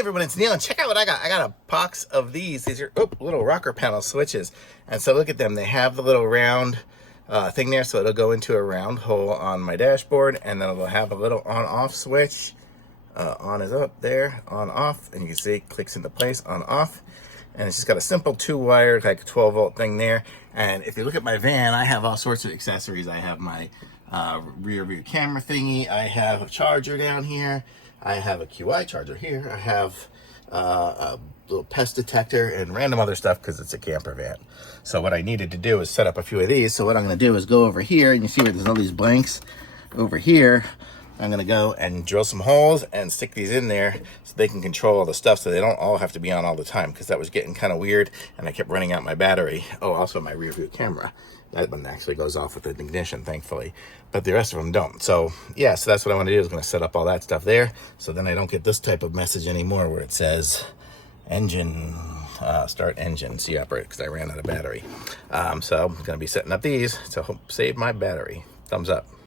everyone, it's Neil, and check out what I got. I got a box of these. These are little rocker panel switches. And so look at them. They have the little round thing there, so it'll go into a round hole on my dashboard, and then it'll have a little on-off switch. On is up there, on off, and you can see it clicks into place, on off. And it's just got a simple 2-wire, like 12-volt thing there. And if you look at my van, I have all sorts of accessories. I have my rear view camera thingy. I have a charger down here. I have a QI charger here. I have a little pest detector and random other stuff because it's a camper van. So what I needed to do is set up a few of these. So what I'm going to do is go over here, and you see where there's all these blanks over here. I'm going to go and drill some holes and stick these in there so they can control all the stuff, so they don't all have to be on all the time, because that was getting kind of weird and I kept running out my battery. Oh, also my rear view camera. That one actually goes off with the ignition, thankfully, but the rest of them don't. So yeah, so that's what I want to do, is going to set up all that stuff there, so then I don't get this type of message anymore where it says engine, start engine, see operate, because I ran out of battery. So I'm going to be setting up these to help save my battery. Thumbs up.